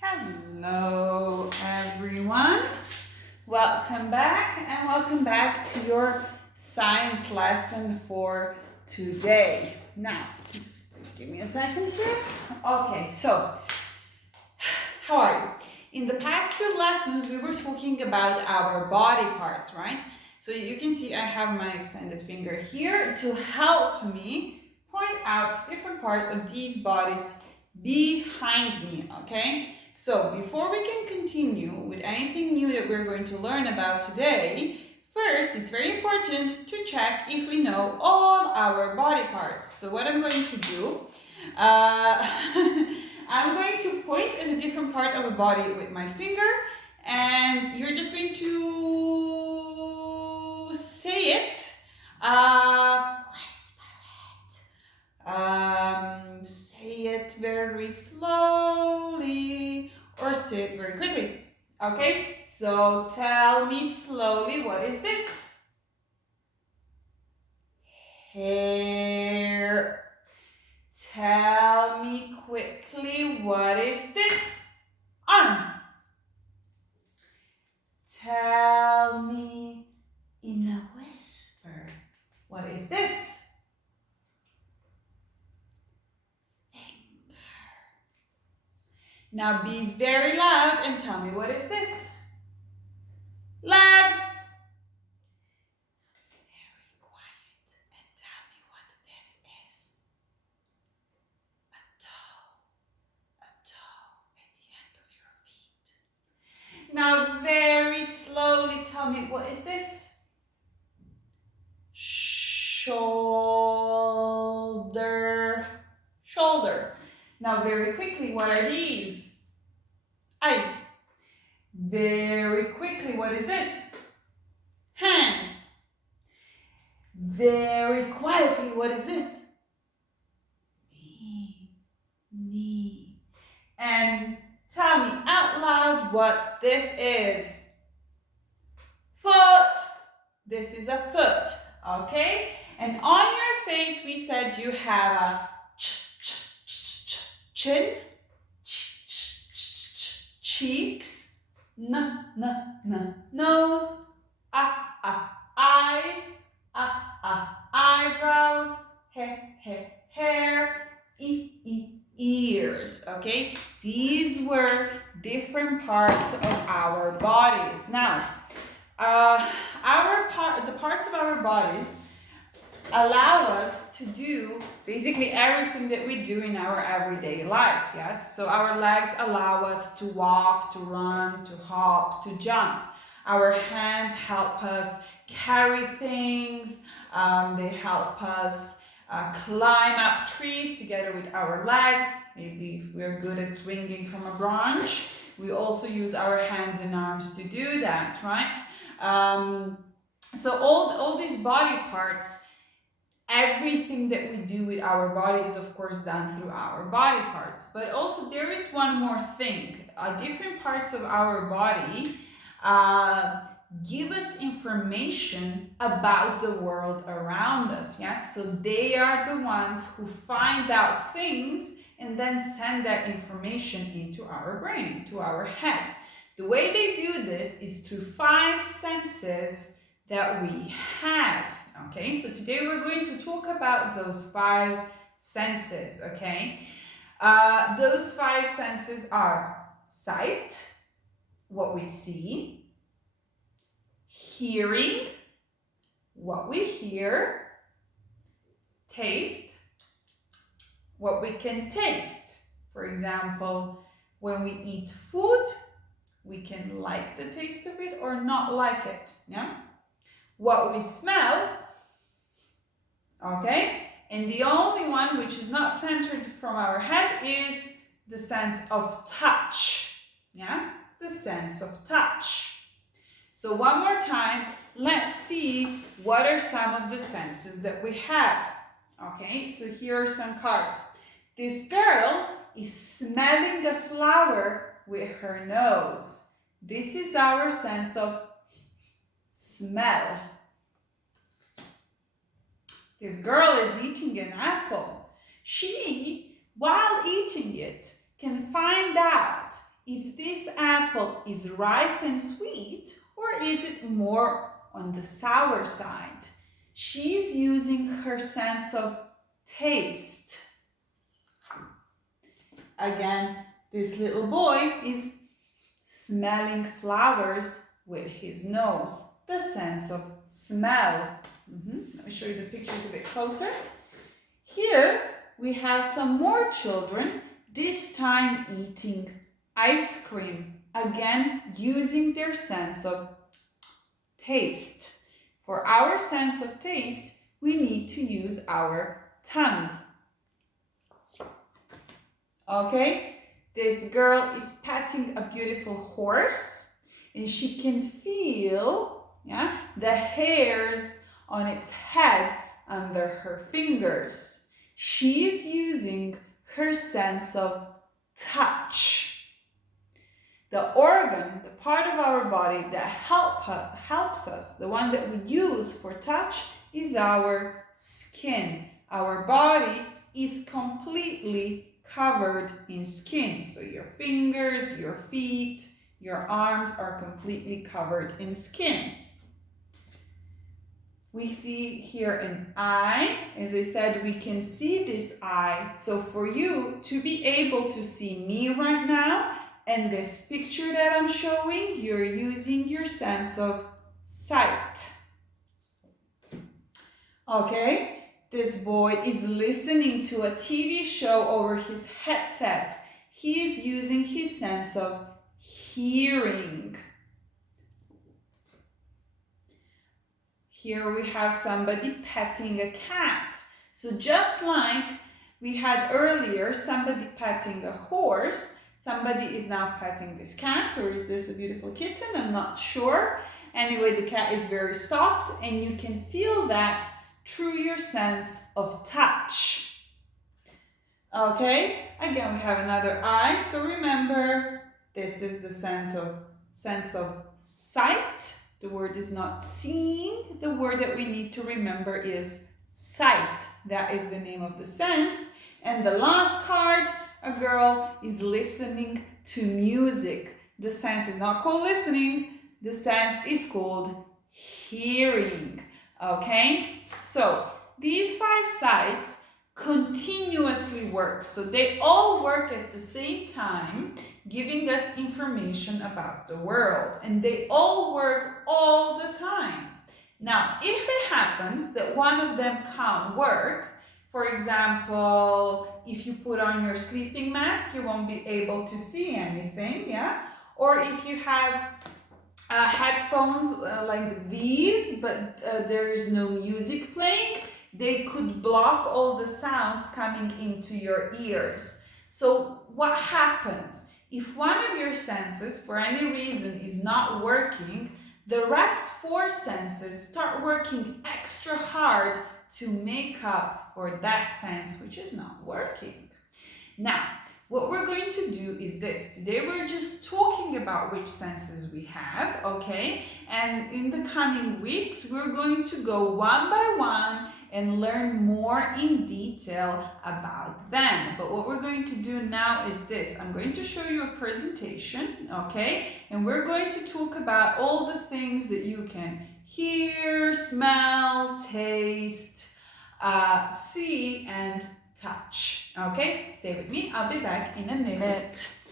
Hello everyone, welcome back and welcome back to your science lesson for today. Now, just give me a second here. Okay, so how are you? In the past two lessons we were talking about our body parts, right? So you can see I have my extended finger here to help me point out different parts of these bodies behind me, okay? So before we can continue with anything new that we're going to learn about today, first it's very important to check if we know all our body parts. So what I'm going to do, I'm going to point at a different part of a body with my finger, and you're just going to say it. Whisper it. Say it very slowly or say it very quickly. Okay, so tell me slowly, what is this? Hair. Tell me quickly, what is this? Arm. Tell me in a whisper, what is this? Finger. Now be very loud and tell me, what is this? Legs. Very quiet and tell me what this is. A toe at the end of your feet. Now very slowly tell me, what is this? Shoulder. Shoulder. Now very quickly, what are these? Eyes. Very quickly, what is this? Hand. Very quietly, what is this? Knee. And tell me out loud what this is. Foot. This is a foot, okay? And on your face, we said you have a chin, cheeks, nose, eyes, eyebrows, hair, ears, okay? These were different parts of our bodies. Now, the parts of our bodies allow us to do basically everything that we do in our everyday life, yes? So our legs allow us to walk, to run, to hop, to jump. Our hands help us carry things. They help us climb up trees together with our legs. Maybe if we're good at swinging from a branch, we also use our hands and arms to do that, right? So all these body parts, everything that we do with our body is of course done through our body parts. But also there is one more thing. Different parts of our body give us information about the world around us, yes? So they are the ones who find out things and then send that information into our brain, to our head. The way they do this is through 5 senses that we have, okay? So today we're going to talk about those 5 senses, okay? Those 5 senses are sight, what we see, hearing, what we hear, taste, what we can taste. For example, when we eat food, we can like the taste of it or not like it, yeah? What we smell, okay? And the only one which is not centered from our head is the sense of touch, yeah? The sense of touch. So one more time, let's see what are some of the senses that we have, okay? So here are some cards. This girl is smelling the flower with her nose. This is our sense of smell. This girl is eating an apple. She, while eating it, can find out if this apple is ripe and sweet, or is it more on the sour side? She's using her sense of taste. Again, this little boy is smelling flowers with his nose, the sense of smell. Let me show you the pictures a bit closer. Here we have some more children, this time eating ice cream, again using their sense of taste. For our sense of taste, we need to use our tongue. Okay, this girl is petting a beautiful horse, and she can feel the hairs on its head under her fingers. She is using her sense of touch. The organ, the part of our body that helps us, the one that we use for touch, is our skin. Our body is completely covered in skin. So your fingers, your feet, your arms are completely covered in skin. We see here an eye. As I said, we can see this eye. So for you to be able to see me right now and this picture that I'm showing, you're using your sense of sight. Okay? This boy is listening to a TV show over his headset. He is using his sense of hearing. Here we have somebody petting a cat. So just like we had earlier, somebody petting a horse, somebody is now petting this cat, or is this a beautiful kitten? I'm not sure. Anyway, the cat is very soft, and you can feel that through your sense of touch. Okay, again we have another eye. So remember, this is the sense of sight. The word is not seeing. The word that we need to remember is sight. That is the name of the sense. And the last card, a girl is listening to music. The sense is not called listening. The sense is called hearing. Okay, so these 5 sights continuously work. So they all work at the same time, giving us information about the world. And they all work all the time. Now, if it happens that one of them can't work, for example, if you put on your sleeping mask, you won't be able to see anything, yeah? Or if you have headphones like these, but there is no music playing, they could block all the sounds coming into your ears. So what happens? If one of your senses, for any reason, is not working, the rest 4 senses start working extra hard to make up for that sense which is not working. Now, what we're going to do is this. Today we're just talking about which senses we have, okay? And in the coming weeks, we're going to go one by one and learn more in detail about them. But what we're going to do now is this. I'm going to show you a presentation, okay? And we're going to talk about all the things that you can hear, smell, taste, see, and touch. Okay, stay with me. I'll be back in a minute.